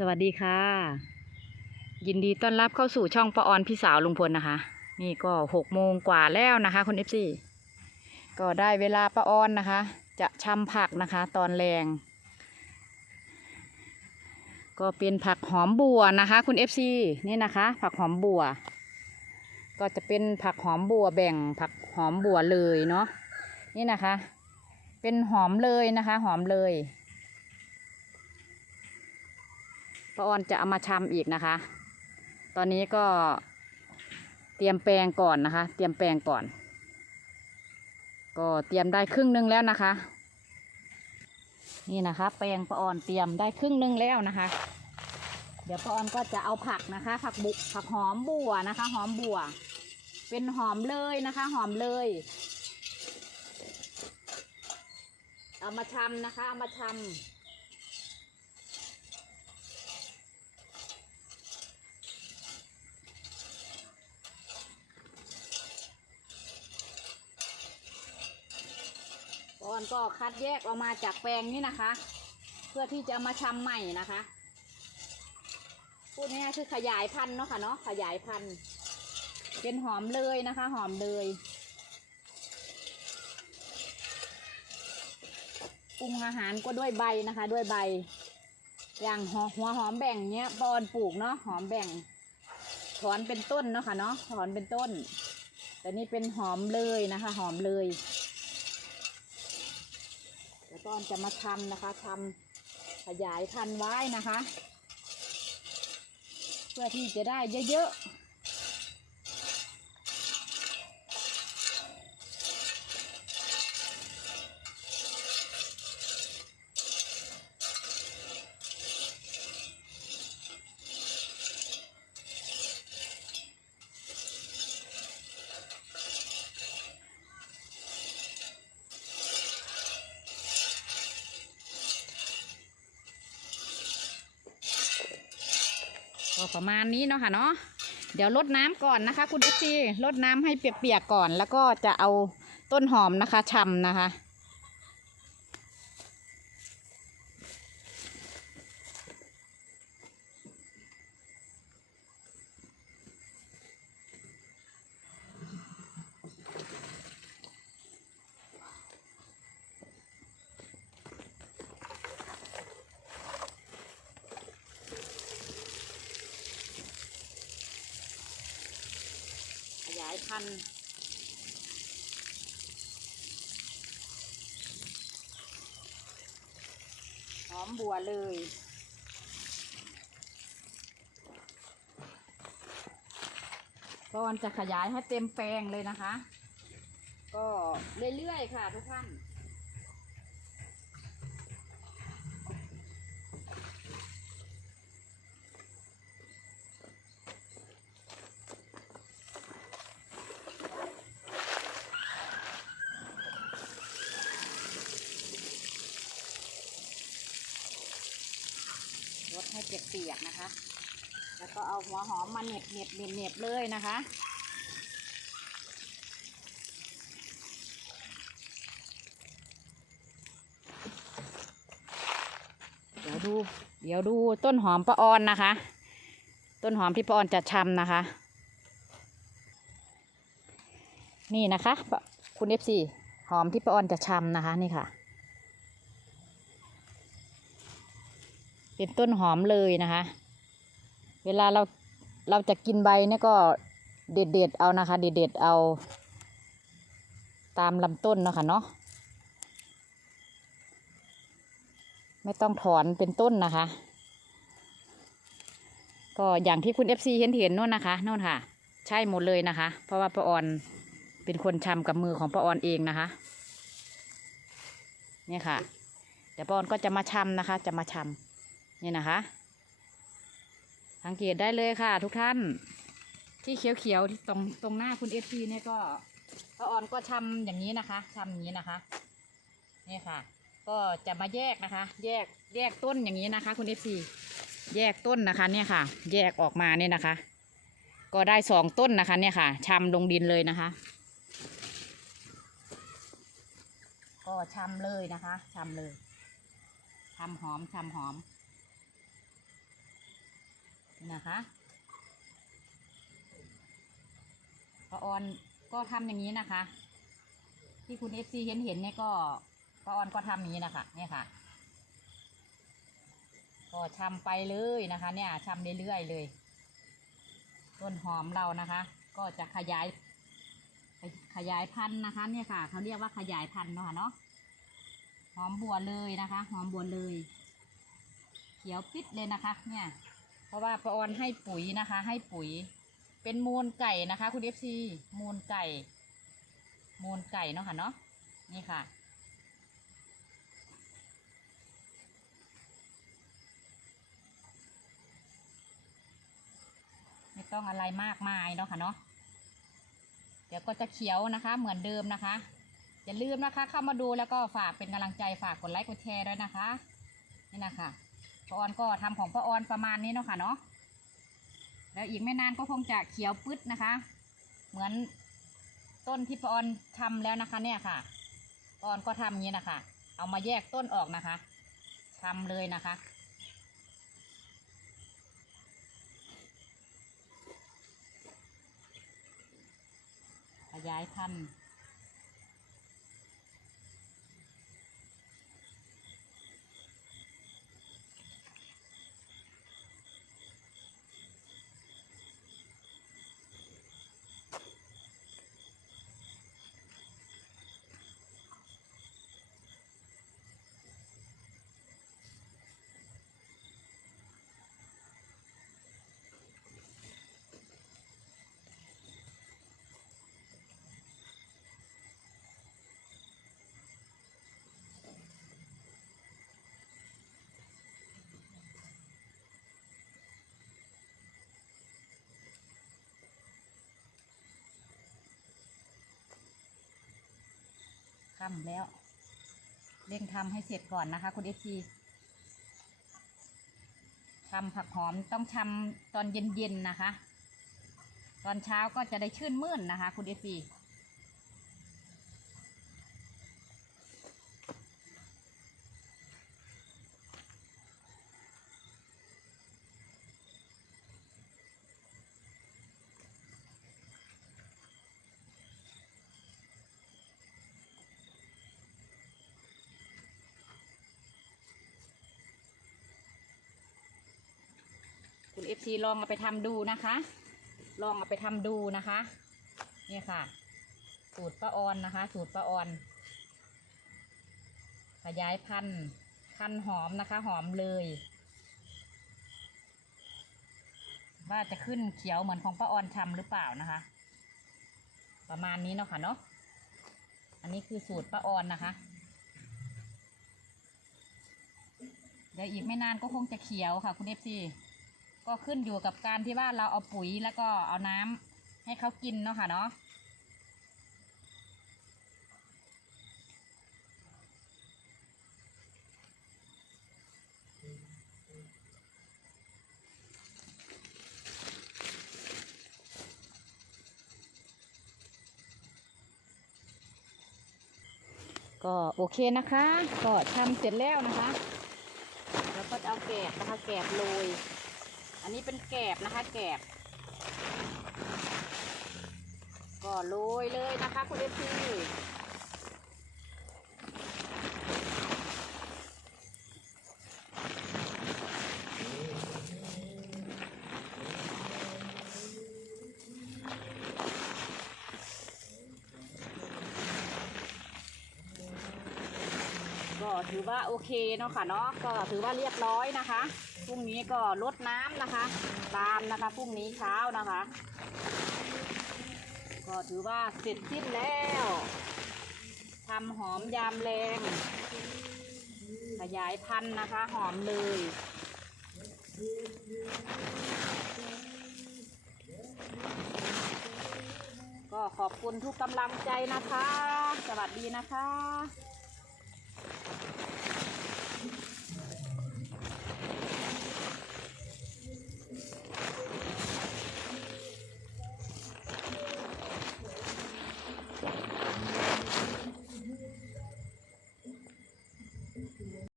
สวัสดีค่ะ ยินดีต้อนรับเข้าสู่ช่องป้าออนพี่สาวลุงพลนะคะ นี่ก็หกโมงกว่าแล้วนะคะคุณเอฟซีก็ได้เวลาป้าออนนะคะ จะชำผักนะคะ ตอนแรง ก็เป็นผักหอมบัวนะคะ คุณเอฟซีนี่นะคะ ผักหอมบัว ก็จะเป็นผักหอมบัวแบ่งผักหอมบัวเลยเนาะนี่นะคะ เป็นหอมเลยนะคะ หอมเลย ป้าออนจะเอามาชำอีกนะคะ ตอนนี้ก็เตรียมแปลงก่อนนะคะ เตรียมแปลงก่อน ก็เตรียมได้ครึ่งหนึงแล้วนะคะ นี่นะคะ แปลงป้าออนเตรียมได้ครึ่งหนึงแล้วนะคะ เดี๋ยวป้าออนก็จะเอาผักนะคะ ผักบุกผักหอมบัวนะคะ หอมบัว เป็นหอมเลยนะคะ หอมเลยเอามาชำนะคะ เอามาชำ ก็คัดแยกออกมาจากแปลงนี้นะคะ เพื่อที่จะมาชำใหม่นะคะพูดง่ายๆคือขยายพันธุ์เนาะค่ะเนาะขยายพันธุ์ เป็นหอมเลยนะคะ หอมเลยปรุงอาหารก็ด้วยใบนะคะ ด้วยใบ อย่างหัวหัวหอมแบ่งเนี้ยบอนปลูกเนาะหอมแบ่ง ถอนเป็นต้นเนาะค่ะเนาะถอนเป็นต้น แต่นี่เป็นหอมเลยนะคะ หอมเลย เดี๋ยวตอนจะมาทำนะคะทำขยายพันธุ์ไว้นะคะ เพื่อที่จะได้เยอะๆ ประมาณนี้เนาะค่ะเนาะเดี๋ยวลดน้ำก่อนนะคะ คุณเอซีลดน้ำให้เปียกๆก่อน แล้วก็จะเอาต้นหอมนะคะชำนะคะายพันธุ์หอมบัวเลยก็วันจะขยายให้เต็มแปลงเลยนะคะ ก็เรื่อยๆค่ะทุกท่าน ให้เปียกๆนะคะ แล้วก็เอาหัวหอมมาเหน็บเหน็บเหน็บเหน็บเลยนะคะเดี๋ยวดู เดี๋ยวดูต้นหอมป้าออนนะคะ ต้นหอมที่ป้าออนจะชำนะคะ นี่นะคะ คุณเอฟซีหอมที่ป้าออนจะชำนะคะนี่ค่ะ เป็นต้นหอมเลยนะคะ เวลาเราเราจะกินใบเนี่ยก็เด็ดเด็ดเอานะคะ เด็ดเด็ดเอา ตามลำต้นเนาะค่ะเนาะไม่ต้องถอนเป็นต้นนะคะ ก็อย่างที่คุณเอฟซีเห็นเห็นนู่นนะคะนู่นค่ะ ใช่หมดเลยนะคะ เพราะว่าป้าออนเป็นคนชำกับมือของป้าออนเองนะคะ เนี่ยค่ะ เดี๋ยวป้าออนก็จะมาชำนะคะ จะมาชำ นี่นะคะ สังเกตได้เลยค่ะ ทุกท่าน ที่เขียวๆที่ตรงตรงหน้าคุณเอฟซีเนี่ยก็ป้าออนก็ชำอย่างนี้นะคะชำอย่างนี้นะคะนี่ค่ะ ก็จะมาแยกนะคะ แยกแยกต้นอย่างนี้นะคะ คุณเอฟซีแยกต้นนะคะ เนี่ยค่ะ แยกออกมาเนี่ยนะคะ ก็ได้สองต้นนะคะ เนี่ยค่ะชำลงดินเลยนะคะ ก็ชำเลยนะคะชำเลยชำหอมชำหอม นะคะป้าออนก็ทำอย่างนี้นะคะ ที่คุณเอฟซีเห็นเห็นเนี่ยก็ป้าออนก็ทำอย่างนี้นะคะเนี่ยค่ะ ก็ชำไปเลยนะคะ เนี่ยชำเรื่อยๆเลย ต้นหอมเรานะคะ ก็จะขยายขยายพันธุ์นะคะ เนี่ยค่ะเขาเรียกว่าขยายพันธุ์เนาะเนาะหอมบัวเลยนะคะ หอมบัวเลย เขียวปิดเลยนะคะ เนี่ย เพราะว่าป้าออนให้ปุ๋ยนะคะ ให้ปุ๋ย เป็นมูลไก่นะคะ คุณเอฟซีมูลไก่ มูลไก่เนาะค่ะเนาะนี่ค่ะ ไม่ต้องอะไรมากมายเนาะค่ะเนาะเดี๋ยวก็จะเขียวนะคะ เหมือนเดิมนะคะ อย่าลืมนะคะ เข้ามาดูแล้วก็ฝากเป็นกำลังใจฝากกดไลค์กดแชร์ด้วยนะคะ นี่นะคะ ป้าออนก็ทำของป้าออนประมาณนี้เนาะค่ะเนาะแล้วอีกไม่นานก็คงจะเขียวปึ๊ดนะคะ เหมือนต้นที่ป้าออนทำแล้วนะคะ เนี่ยค่ะป้าออนก็ทำอย่านี้นะคะ เอามาแยกต้นออกนะคะทำเลยนะคะขยายพันธุ์ ค่ำแล้ว เร่งทำให้เสร็จก่อนนะคะ คุณเอฟซีทำผักหอมต้องทำตอนเย็นๆนะคะ ตอนเช้าก็จะได้ชื่นมื่นนะคะ คุณเอฟซี คุณเอฟซีลองเอาไปทำดูนะคะ ลองเอาไปทำดูนะคะเนี่ยค่ะ สูตรป้าออนนะคะ สูตรป้าออน ขยายพันธุ์พันหอมนะคะ หอมเลย ว่าจะขึ้นเขียวเหมือนของป้าออนทำหรือเปล่านะคะ ประมาณนี้เนาะค่ะเนาะอันนี้คือสูตรป้าออนนะคะเดี๋ยวอีกไม่นานก็คงจะเขียวค่ะ คุณเอฟซี ก็ขึ้นอยู่กับการที่ว่าเราเอาปุ๋ยแล้วก็เอาน้ำให้เขากินเนาะค่ะเนาะก็โอเคนะคะ ก็ทำเสร็จแล้วนะคะ แล้วก็จะเอาแกบนะคะแกบโรย อันนี้เป็นแกบนะคะ แกบก็โรยเลยนะคะ คุณเอฟซีก็ถือว่าโอเคเนาะค่ะเนาะก็ถือว่าเรียบร้อยนะคะ พรุ่งนี้ก็ลดน้ำนะคะ ตามนะคะพรุ่งนี้เช้านะคะ ก็ถือว่าเสร็จสิ้นแล้วทำหอมยามแรงขยายพันธุ์นะคะ หอมเลยก็ขอบคุณทุกกำลังใจนะคะ สวัสดีนะคะ